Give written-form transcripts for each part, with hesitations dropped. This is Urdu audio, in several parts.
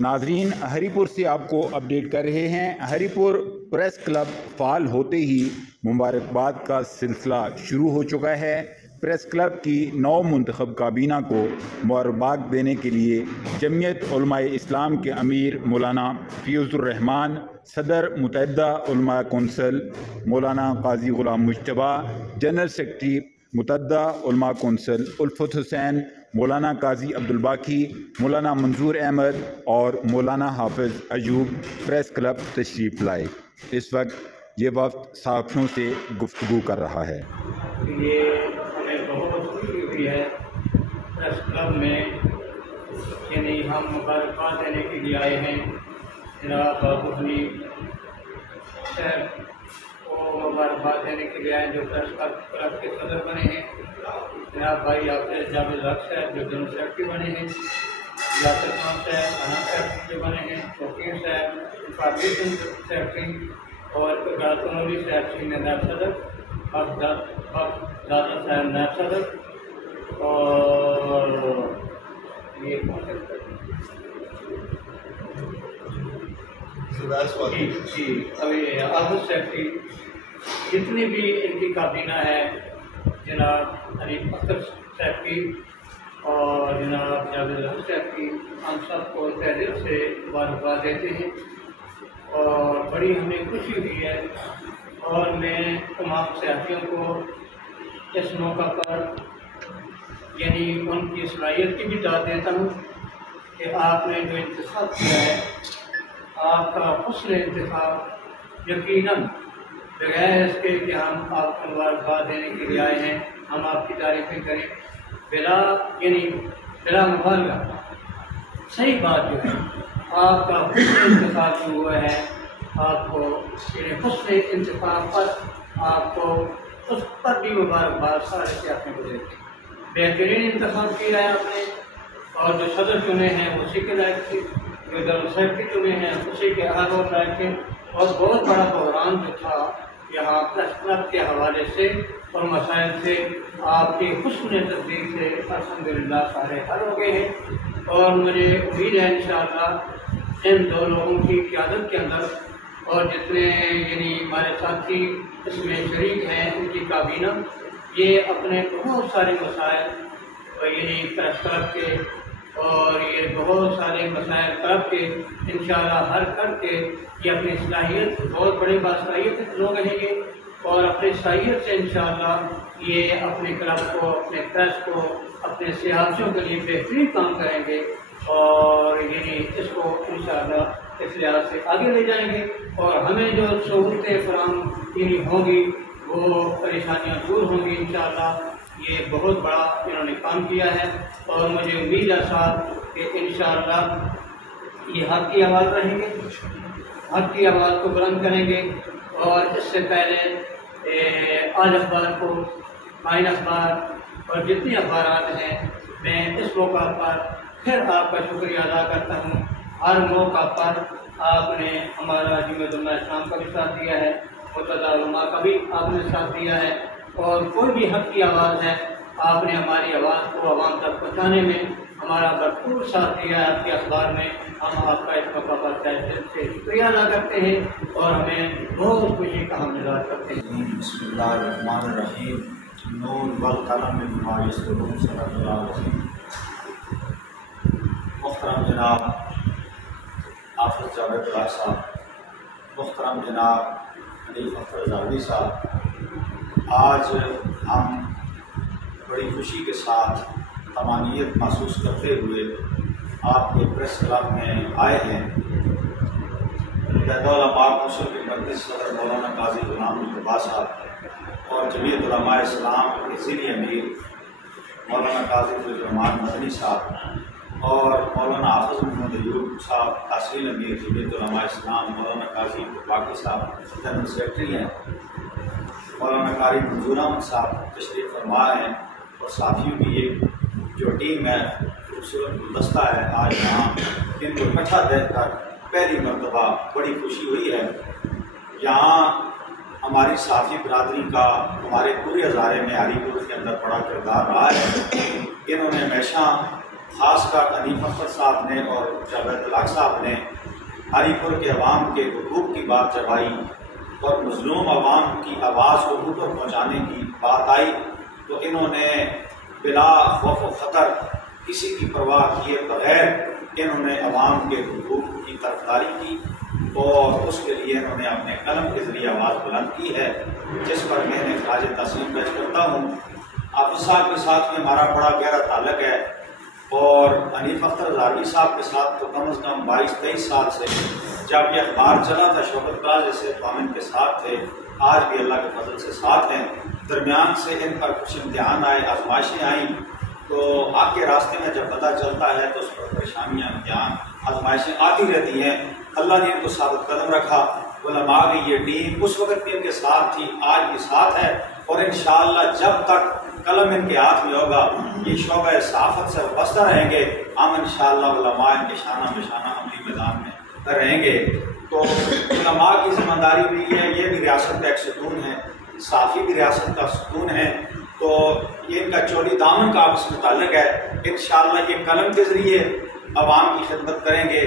ناظرین، ہری پور سے آپ کو اپڈیٹ کر رہے ہیں۔ ہری پور پریس کلب فعال ہوتے ہی مبارکباد کا سلسلہ شروع ہو چکا ہے۔ پریس کلب کی نو منتخب کابینہ کو مبارکباد دینے کے لیے جمعیت علماء اسلام کے امیر مولانا فیض الرحمان، صدر متحدہ علماء کونسل مولانا قاضی غلام مجتبیٰ، جنرل سیکرٹری متحدہ علماء کونسل الفت حسین، مولانا قاضی عبدالباقی، مولانا منظور احمد اور مولانا حافظ ایوب پریس کلب تشریف لائے۔ اس وقت یہ وفد صحافیوں سے گفتگو کر رہا ہے۔ یہ ہمیں بہت خوشی ہوئی ہے پریس کلب میں، یعنی ہم مبارکباد دینے کے لیے آئے ہیں جناب بابو حنیف صاحب کو مبارکباد دینے کے لیے آئے ہیں جو پریس کلب کے صدر بنے ہیں، جناب بھائی حافظ جاوید الحق صاحب جو جنرل سیکرٹری بنے ہیں، یاسر خان صاحب انا سیکرٹری جو بنے ہیں، توقیر صاحب انفارمیشن سیکرٹری اور قنوری صاحب سینئر نائب صدر، دادا صاحب نائب صدر، اور یہ ابھی آفس سیکرٹری، جتنی بھی ان کی کابینہ ہے، جناب حنیف اختر سیکرٹری اور جناب جاوید الحق سیکرٹری، ہم سب کو تہہ دل سے مبارکباد دیتے ہیں اور بڑی ہمیں خوشی ہوئی ہے۔ اور میں تمام صحافیوں کو اس موقع پر یعنی ان کی صلاحیت کی بھی داد دیتا ہوں کہ آپ نے جو انتخاب کیا ہے، آپ کا حسن انتخاب یقیناً بغیر اس کے کہ ہم آپ کو مبارکباد دینے کے لیے آئے ہیں، ہم آپ کی تعریفیں کریں بلا مبالغہ، صحیح بات جو ہے آپ کا حسن انتخاب جو ہوا ہے، آپ کو یعنی حسن انتخاب پر آپ کو اس پر بھی مبارکباد سارے سیاحوں کو دیتے ہیں۔ بہترین انتخاب کیا ہے آپ نے، اور جو صدر چنے ہیں اسی کے لائق تھے، جو جنرل سیکرٹری چنے ہیں اسی کے اہل اور لائق تھے، اور بہت بڑا بحران جو تھا یہاں پریس کلب کے حوالے سے اور مسائل سے آپ کی حسن تصدیق سے الحمدللہ سارے حل ہو گئے ہیں، اور مجھے امید ہے انشاءاللہ ان دو لوگوں کی قیادت کے اندر اور جتنے یعنی ہمارے ساتھی اس میں شریک ہیں ان کی کابینہ، یہ اپنے بہت سارے مسائل یعنی پریس کلب کے اور یہ بہت سارے مسائل کلب کے انشاءاللہ حل کر کے یہ اپنی صلاحیت بہت بڑے باصلاحیت لوگ رہیں گے، اور اپنی صلاحیت سے انشاءاللہ یہ اپنے کلب کو، اپنے پریس کو، اپنے صحافیوں کے لیے بہترین کام کریں گے، اور یعنی اس کو انشاءاللہ اس لحاظ سے آگے لے جائیں گے، اور ہمیں جو سہولتیں فراہم ہوں گی وہ پریشانیاں دور ہوں گی انشاءاللہ۔ یہ بہت بڑا انہوں نے کام کیا ہے، اور مجھے امید ہے صاحب کہ انشاءاللہ یہ حق کی آواز رہیں گے، حق کی آواز کو بلند کریں گے، اور اس سے پہلے آج اخبار کو، مائن اخبار اور جتنے اخبارات ہیں، میں اس موقع پر پھر آپ کا شکریہ ادا کرتا ہوں۔ ہر موقع پر آپ نے ہمارا جمعیت علماء اسلام کا بھی ساتھ دیا ہے، متحدہ علماء کا بھی آپ نے ساتھ دیا ہے، اور کوئی بھی حق کی آواز ہے آپ نے ہماری آواز کو عوام تک پہنچانے میں ہمارا بھرپور ساتھ دیا ہے آپ کے اخبار میں۔ ہم آپ کا اس موقع پر تہہ دل سے شکریہ ادا کرتے ہیں اور ہمیں بہت خوشی کا ہم اظہار کرتے ہیں۔ بسم اللہ الرحمن الرحیم، نون والقلم مما یسطرون، صلی اللہ علیہ وسلم۔ محترم جناب حافظ جاوید الحق صاحب، محترم جناب حنیف اختر زاوی صاحب، آج ہم بڑی خوشی کے ساتھ طمانینت محسوس کرتے ہوئے آپ کے پریس کلب میں آئے ہیں۔ متحدہ علماء کونسل کے مرکزی صدر مولانا قاضی غلام مجتبیٰ صاحب اور جمعیت علماء اسلام کے ذیلی امیر مولانا قاضی فیض الرحمان مدنی صاحب اور مولانا حافظ محمد ایوب صاحب تحصیل امیر جمعیت علماء اسلام، مولانا قاضی عبدالباقی صاحب جنرل سیکرٹری ہیں، مولانا قاری منظور احمد صاحب تشریف فرما ہیں، اور صحافیوں کی یہ جو ٹیم ہے، خوبصورت گلدستہ ہے، آج یہاں ان کو اکٹھا دیکھ کر پہلی مرتبہ بڑی خوشی ہوئی ہے۔ یہاں ہماری صحافی برادری کا ہمارے پورے ہزارے میں ہری پور کے اندر بڑا کردار رہا ہے۔ انہوں نے ہمیشہ خاص کر حنیف اختر صاحب نے اور جاوید الحق صاحب نے ہری پور کے عوام کے حقوق کی بات جبائی اور مظلوم عوام کی آواز کو اوپر پہنچانے کی بات آئی تو انہوں نے بلا خوف و خطر کسی کی پرواہ کیے بغیر انہوں نے عوام کے حقوق کی طرفداری کی اور اس کے لیے انہوں نے اپنے قلم کے ذریعے آواز بلند کی ہے، جس پر میں نے خراج تحسین پیش کرتا ہوں۔ حافظ صاحب کے ساتھ میں ہمارا بڑا گہرا تعلق ہے اور حنیف اختر ہزاروی صاحب کے ساتھ تو کم از کم 22-23 سال سے جب یہ اخبار چلا تھا شوکت راز جیسے قومن کے ساتھ تھے، آج بھی اللہ کے فضل سے ساتھ ہیں۔ درمیان سے ان پر کچھ امتحان آئے، آزمائشیں آئیں، تو آپ کے راستے میں جب پتہ چلتا ہے تو اس پر پریشانیاں، امتحان، آزمائشیں آتی رہتی ہیں۔ اللہ نے ان کو ثابت قدم رکھا، علماء کی یہ ٹیم اس وقت بھی ان کے ساتھ تھی، آج بھی ساتھ ہے، اور انشاءاللہ جب تک قلم ان کے ہاتھ میں ہوگا یہ شعبہ صحافت سے وابستہ رہیں گے، ہم انشاءاللہ علماء ان کے شانہ بشانہ عملی میدان میں رہیں گے۔ تو علماء کی ذمہ داری بھی ہے، یہ بھی ریاست کا ایک ستون ہے، صحافی بھی ریاست کا ستون ہے، تو یہ ان کا چولی دامن کا آپس میں تعلق ہے۔ انشاءاللہ یہ قلم کے ذریعے عوام کی خدمت کریں گے،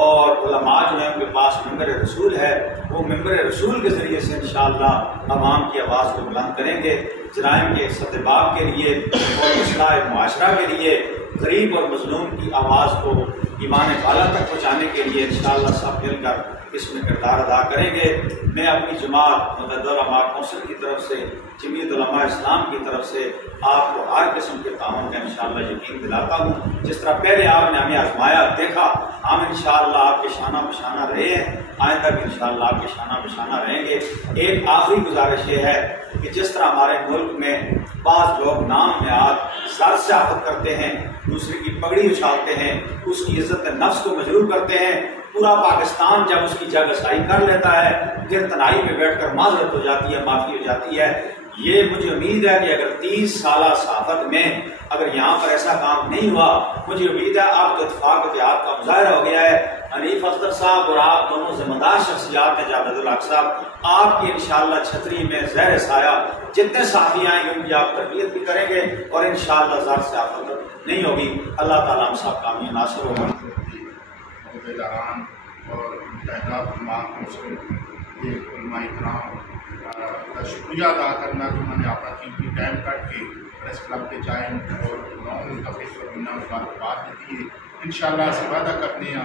اور علماء جو ہیں ان کے پاس ممبر رسول ہے، وہ ممبر رسول کے ذریعے سے انشاءاللہ عوام کی آواز کو بلند کریں گے، جرائم کے استحباب کے لیے اور اصلاح معاشرہ کے لیے، غریب اور مظلوم کی آواز کو ایمان بالا تک پہنچانے کے لیے انشاءاللہ سب مل کر اس میں کردار ادا کریں گے۔ میں اپنی جماعت متحدہ علماء کونسل کی طرف سے، جمعیت علماء اسلام کی طرف سے آپ کو ہر قسم کے تعاون کا انشاءاللہ یقین دلاتا ہوں۔ جس طرح پہلے آپ نے ہمیں آزمایا، دیکھا، ہم انشاءاللہ آپ کے شانہ بشانہ رہے ہیں، آئندہ بھی انشاءاللہ آپ کے شانہ بشانہ رہیں گے۔ ایک آخری گزارش یہ ہے کہ جس طرح ہمارے ملک میں بعض لوگ نام نہاد زر سے آفت کرتے ہیں، دوسرے کی پگڑی اچھالتے ہیں، اس کی عزت نفس کو مجروح کرتے ہیں، پورا پاکستان جب اس کی جگ رسائی کر لیتا ہے پھر تنہائی میں بیٹھ کر معذرت ہو جاتی ہے، معافی ہو جاتی ہے۔ یہ مجھے امید ہے کہ اگر 30 سالہ صحافت میں اگر یہاں پر ایسا کام نہیں ہوا، مجھے امید ہے آپ کے اتفاق اتحاد کا مظاہرہ ہو گیا ہے۔ حنیف اختر صاحب اور آپ دونوں ذمہ دار شخصیات ہیں، جاوید الحق صاحب، آپ کی انشاءاللہ چھتری میں زیر سایہ جتنے صحافی آئیں گے ان کی آپ تربیت بھی کریں گے اور انشاءاللہ زر سے آفت نہیں ہوگی۔ اللہ تعالیٰ ہم سب کامیاب ناصر ہوگا۔ عہدیداران اور متحدہ علماء کونسل کے علماء کرام کا شکریہ ادا کرنا کہ انہوں نے اپنا قیمتی ٹائم کٹ کے پریس کلب کے جائیں اور 9 منتخب کابینہ مبارکباد دیتی ہے۔ انشاءاللہ ਅਸੀਂ ਵਾਅਦਾ ਕਰਨੇ ਆ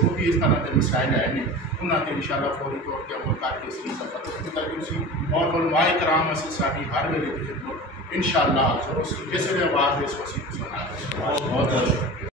جو بھی اس طرح کے مسائل آئے ہیں انہوں نے انشاءاللہ فوری طور پر عمل کر کے اس کی سفارت کی اور علماء کرام سے ساری ہر ویلے کی خدمت انشاءاللہ ضرور جس نے آواز اس وسیع کو سنا۔ بہت بہت